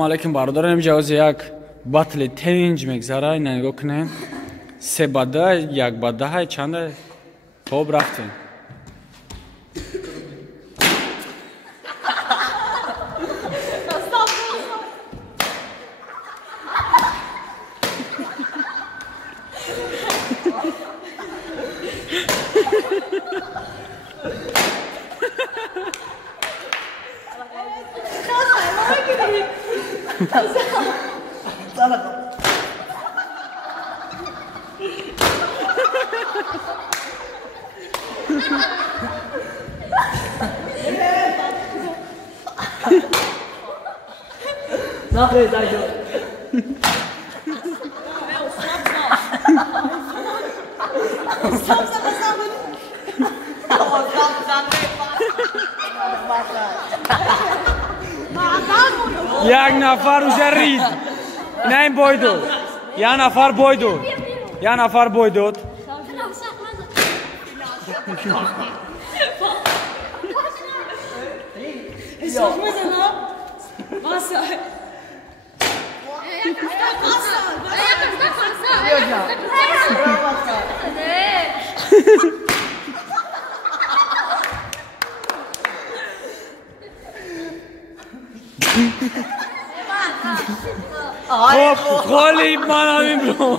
علیکم برادران، امروز یک باتل تنج میگذره. نگاه کنین، 3 باده، 1 باده های چنده خوب رفتیم. Nachher sag ich یک نفر اوزه رید. نه این بای داد. یک نفر بای داد. یک نفر بای داد. خب خالی من همین برو